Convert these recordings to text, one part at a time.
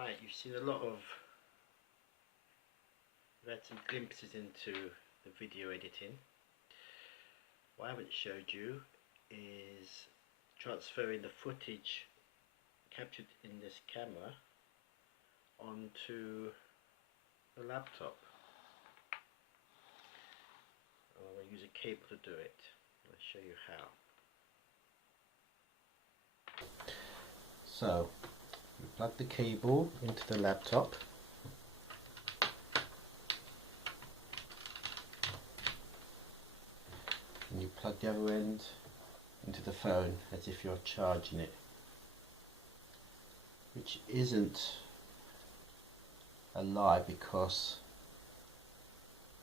Right, you've seen a lot of, you've had some glimpses into the video editing. What I haven't showed you is transferring the footage captured in this camera onto the laptop. I'm going to use a cable to do it. I'll show you how. So, you plug the cable into the laptop. And you plug the other end into the phone as if you're charging it, which isn't a lie because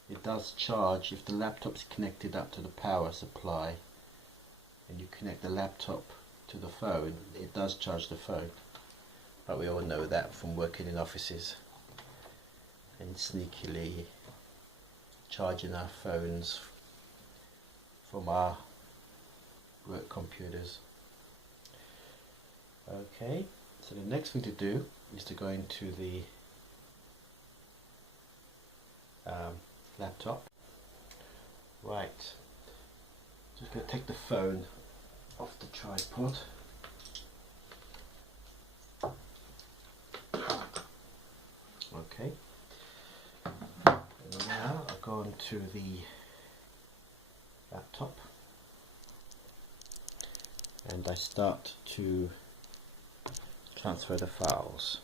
it does charge if the laptop's connected up to the power supply and you connect the laptop to the phone. It does charge the phone, but we all know that from working in offices and sneakily charging our phones from our work computers. Okay, so the next thing to do is to go into the laptop. Right, just going to take the phone off the tripod. Okay, and now I'll go onto the laptop and I start to transfer the files.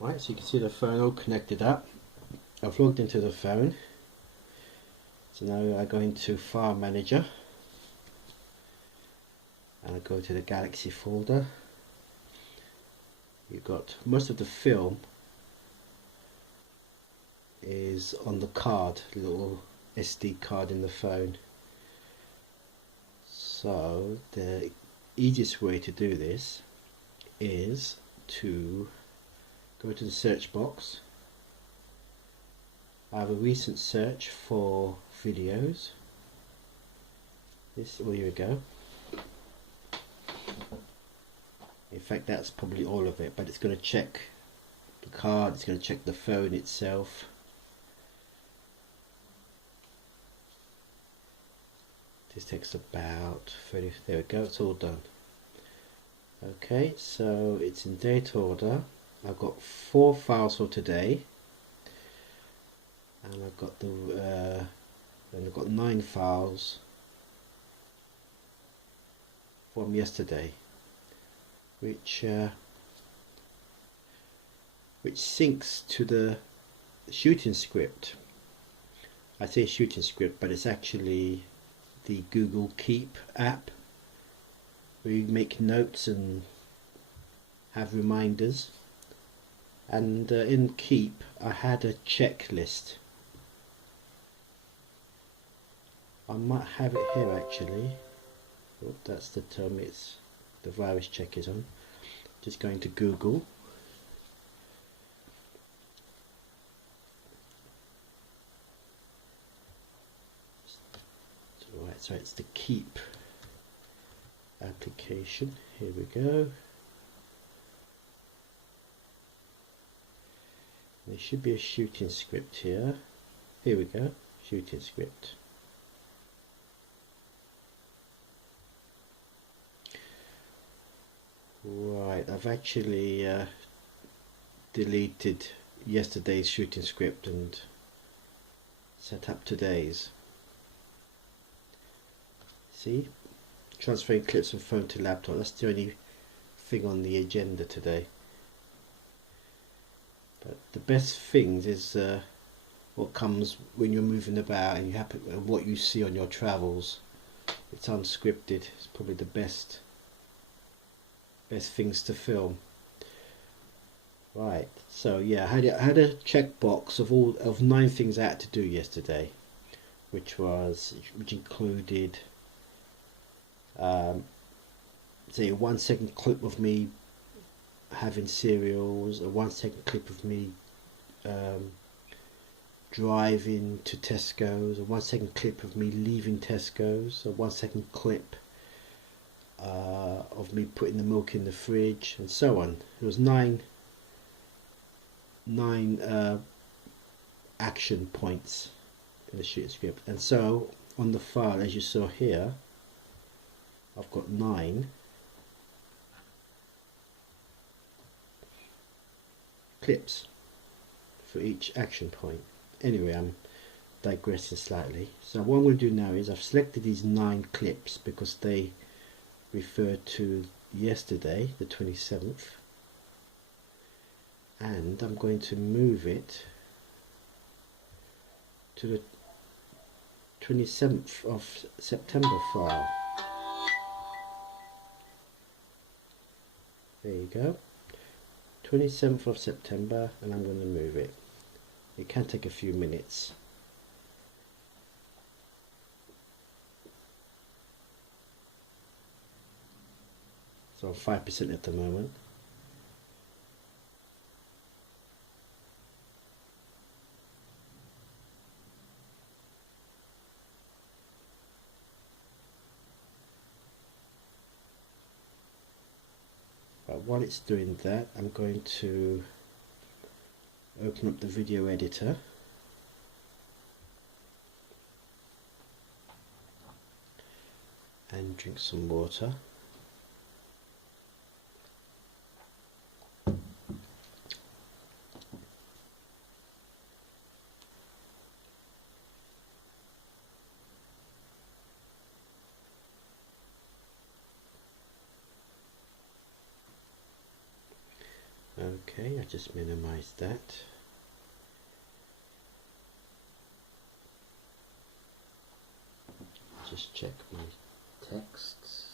Right, so you can see the phone all connected up. I've logged into the phone. So now I go into File Manager and I go to the Galaxy folder. You've got most of the film is on the card, little SD card in the phone. So the easiest way to do this is to go to the search box. I have a recent search for videos. This, well, here we go. In fact, that's probably all of it, but it's going to check the card, it's going to check the phone itself. This takes about 30, there we go, it's all done. Okay, so it's in date order. I've got 4 files for today, and I've got the and I've got 9 files from yesterday, which syncs to the shooting script. I say shooting script, but it's actually the Google Keep app, where you make notes and have reminders. And in Keep I had a checklist. I might have it here actually. Oh, that's the term, it's the virus check is on. Just going to Google. Right, so it's the Keep application. Here we go. There should be a shooting script here. Here we go, shooting script. Right, I've actually deleted yesterday's shooting script and set up today's. See? Transferring clips from phone to laptop, that's the only thing on the agenda today. But the best things is what comes when you're moving about and you happen what you see on your travels. It's unscripted. It's probably the best things to film. Right, so yeah, I had a checkbox of 9 things I had to do yesterday, which included say a 1 second clip of me having cereals, a 1 second clip of me driving to Tesco's, a 1 second clip of me leaving Tesco's, a 1 second clip of me putting the milk in the fridge, and so on. It was nine action points in the shooting script, and so on the file, as you saw here, I've got 9 clips for each action point. Anyway, I'm digressing slightly. So what I'm going to do now is I've selected these 9 clips because they refer to yesterday, the 27th, and I'm going to move it to the 27th of September file. There you go, 27th of September, and I'm going to move it. It can take a few minutes. So 5% at the moment. But while it's doing that, I'm going to open up the video editor and drink some water. Okay, I just minimized that. Just check my texts.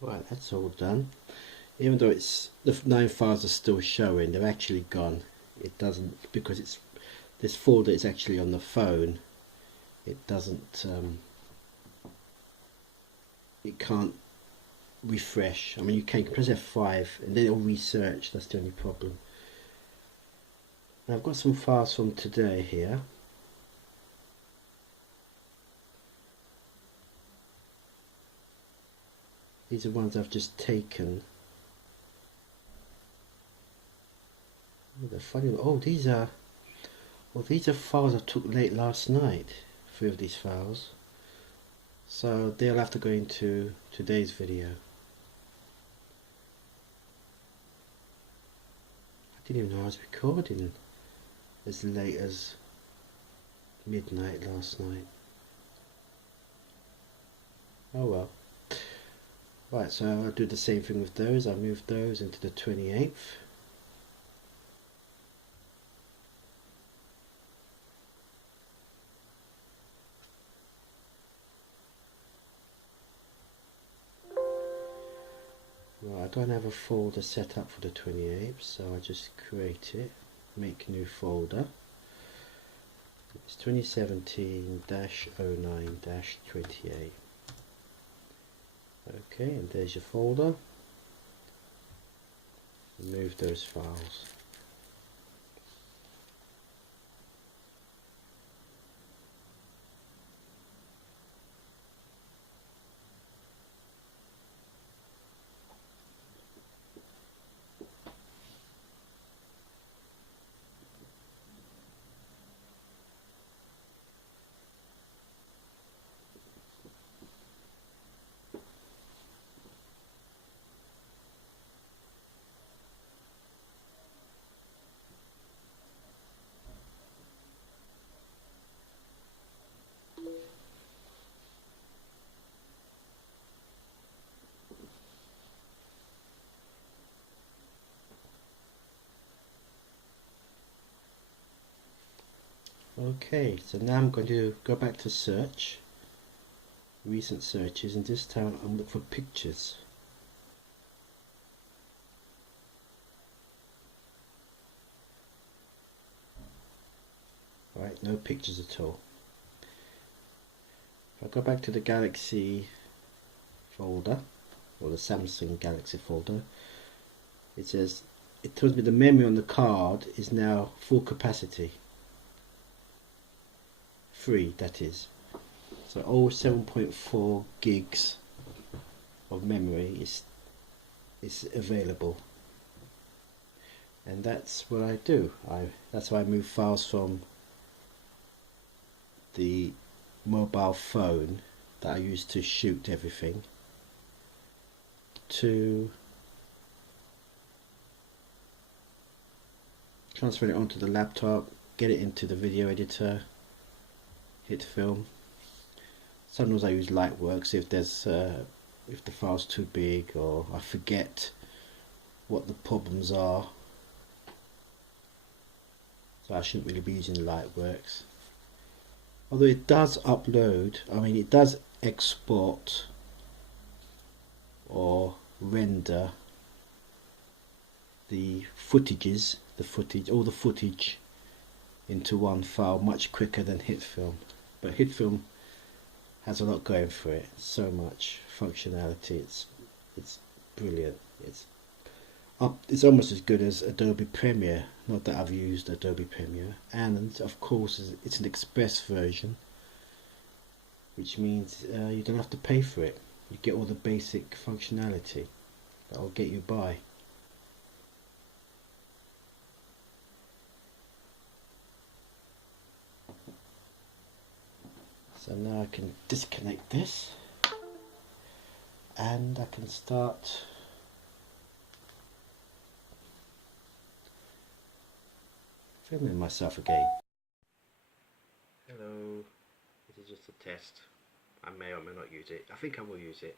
Right, that's all done. Even though it's the 9 files are still showing, they're actually gone. It doesn't, because it's this folder is actually on the phone. It doesn't. It can't refresh. I mean, you can press F5 and then it'll research. That's the only problem. Now I've got some files from today here. These are ones I've just taken. Oh, they're funny. Oh, these are files I took late last night. 3 of these files. So they'll have to go into today's video. I didn't even know I was recording as late as midnight last night. Oh well. Right, so I'll do the same thing with those. I'll move those into the 28th. Right, I don't have a folder set up for the 28th, so I just create it, make new folder. It's 2017-09-28. Okay, and there's your folder. Remove those files. Okay, so now I'm going to go back to search, recent searches, and this time I'm looking for pictures. Right, no pictures at all. If I go back to the Galaxy folder, or the Samsung Galaxy folder, it says, it tells me the memory on the card is now full capacity. Free, that is. So all 7.4 gigs of memory is available. And that's what I do. That's how I move files from the mobile phone that I use to shoot everything to transfer it onto the laptop, get it into the video editor, hit film. Sometimes I use Lightworks if the file's too big or I forget what the problems are. So I shouldn't really be using Lightworks. Although it does upload, it does export or render the footage into one file much quicker than HitFilm. But HitFilm has a lot going for it, so much functionality. It's brilliant. It's almost as good as Adobe Premiere. Not that I've used Adobe Premiere, and of course it's an express version, which means you don't have to pay for it. You get all the basic functionality that will get you by. So now I can disconnect this and I can start filming myself again. Hello, this is just a test. I may or may not use it. I think I will use it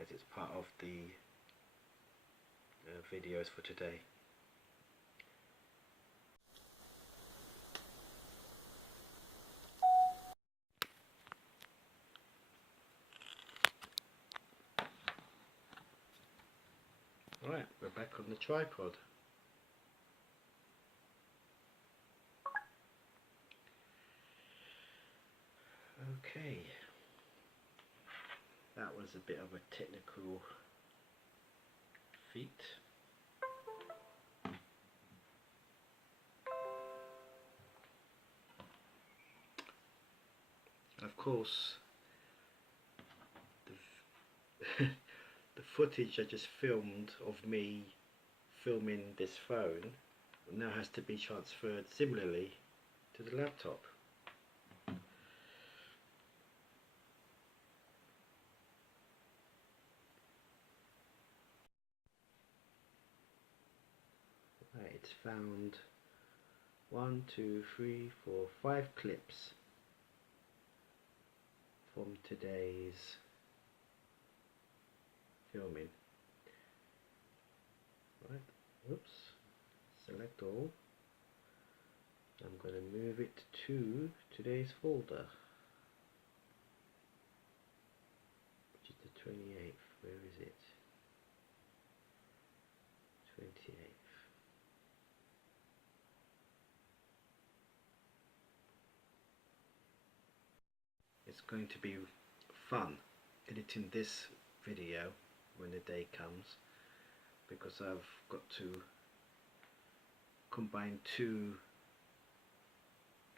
as it's part of the videos for today. Alright, we're back on the tripod. Okay, that was a bit of a technical feat. Of course, the footage I just filmed of me filming this phone now has to be transferred similarly to the laptop. Right, it's found 1, 2, 3, 4, 5 clips from today's filming. Right, oops, select all. I'm going to move it to today's folder, which is the 28th. Where is it? 28th. It's going to be fun editing this video when the day comes, because I've got to combine two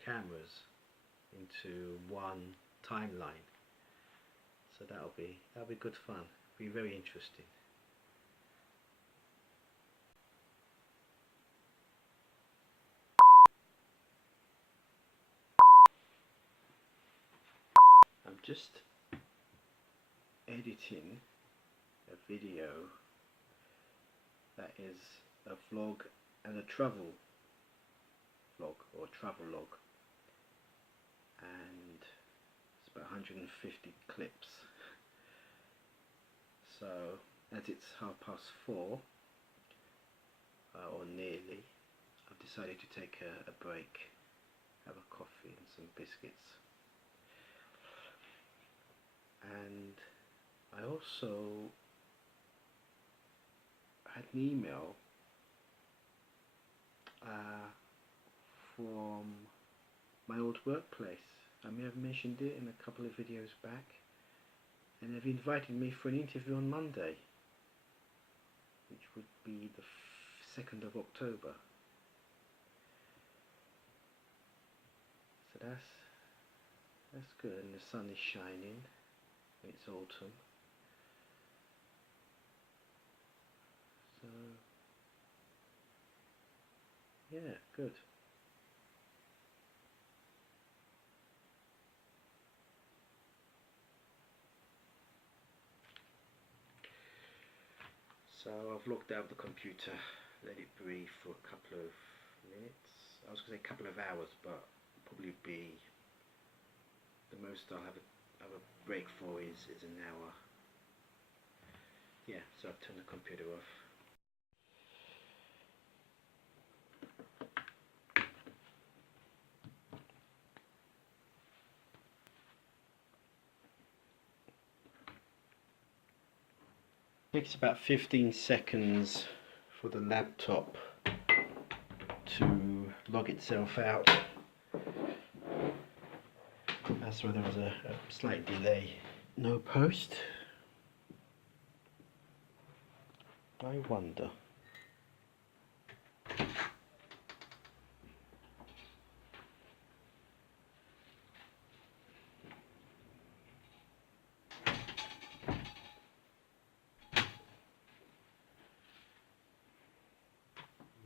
cameras into one timeline, so that'll be good fun, be very interesting. I'm just editing a video that is a vlog and a travel vlog or travel log, and it's about 150 clips. So as it's 4:30 or nearly, I've decided to take a break, have a coffee and some biscuits. And I also had an email from my old workplace. I may have mentioned it in a couple of videos back, and they've invited me for an interview on Monday, which would be the 2nd of October. So that's good, and the sun is shining. It's autumn, so yeah, good. So I've logged out of the computer, let it breathe for a couple of minutes. I was going to say a couple of hours, but probably be the most I'll have a break for is an hour. Yeah, so I've turned the computer off. It takes about 15 seconds for the laptop to log itself out. That's why there was a slight delay. No post. I wonder.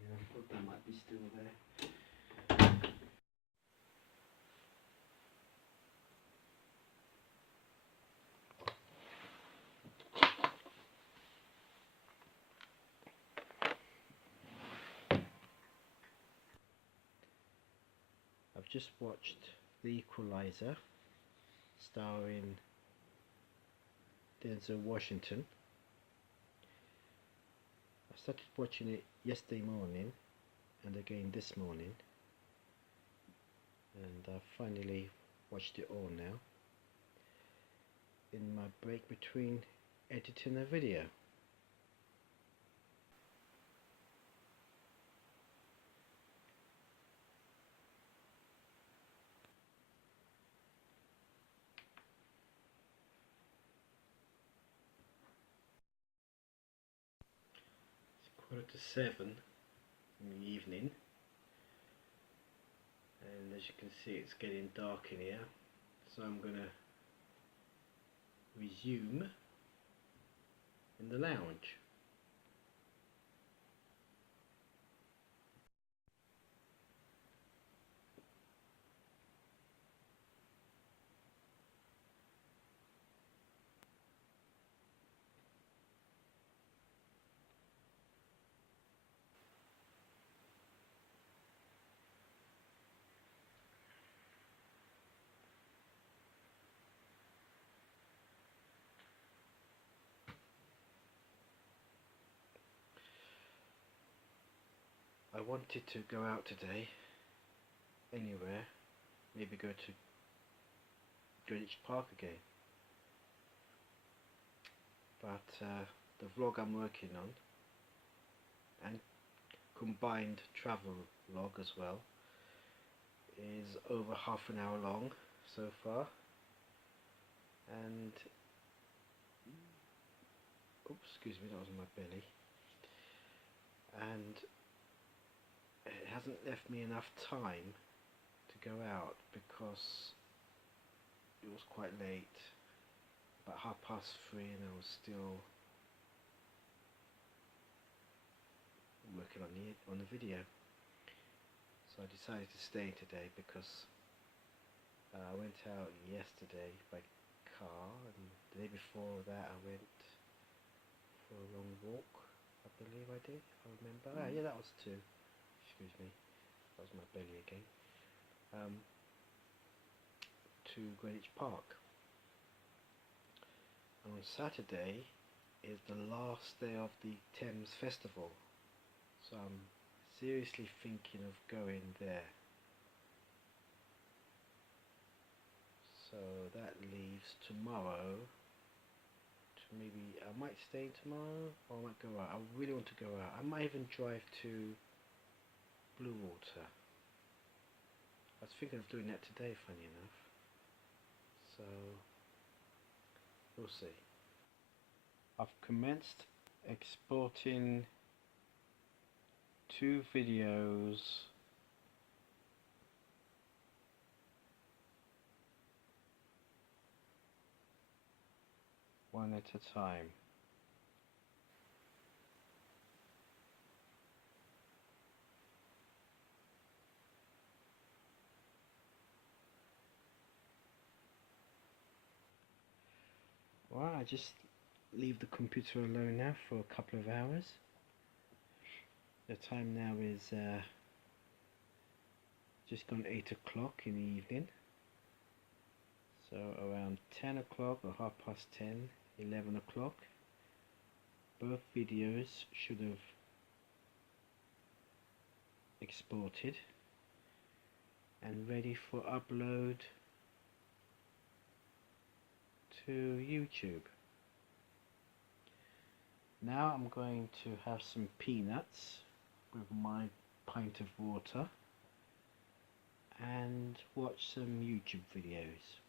Yeah, I thought that might be still there. I've just watched The Equalizer, starring Denzel Washington. I started watching it yesterday morning and again this morning, and I've finally watched it all now in my break between editing a video. It's 7:15 in the evening, and as you can see it's getting dark in here, so I'm gonna resume in the lounge. I wanted to go out today, anywhere, maybe go to Greenwich Park again, but the vlog I'm working on, and combined travel log as well, is over half an hour long so far, and oops, excuse me, that was my belly, and it hasn't left me enough time to go out because it was quite late, about 3:30, and I was still working on the video. So I decided to stay today because I went out yesterday by car, and the day before that I went for a long walk, I believe I did, if I remember. Ah, yeah, that was two. Excuse me, that was my belly again. To Greenwich Park. And on Saturday is the last day of the Thames Festival, so I'm seriously thinking of going there. So that leaves tomorrow to maybe, I might stay tomorrow or I might go out. I really want to go out. I might even drive to Bluewater. I was thinking of doing that today, funny enough. So we'll see. I've commenced exporting 2 videos one at a time. Well, I just leave the computer alone now for a couple of hours. The time now is just gone 8 o'clock in the evening. So around 10 o'clock or 10:30, 11 o'clock, both videos should have exported and ready for upload to YouTube. Now I'm going to have some peanuts with my pint of water and watch some YouTube videos.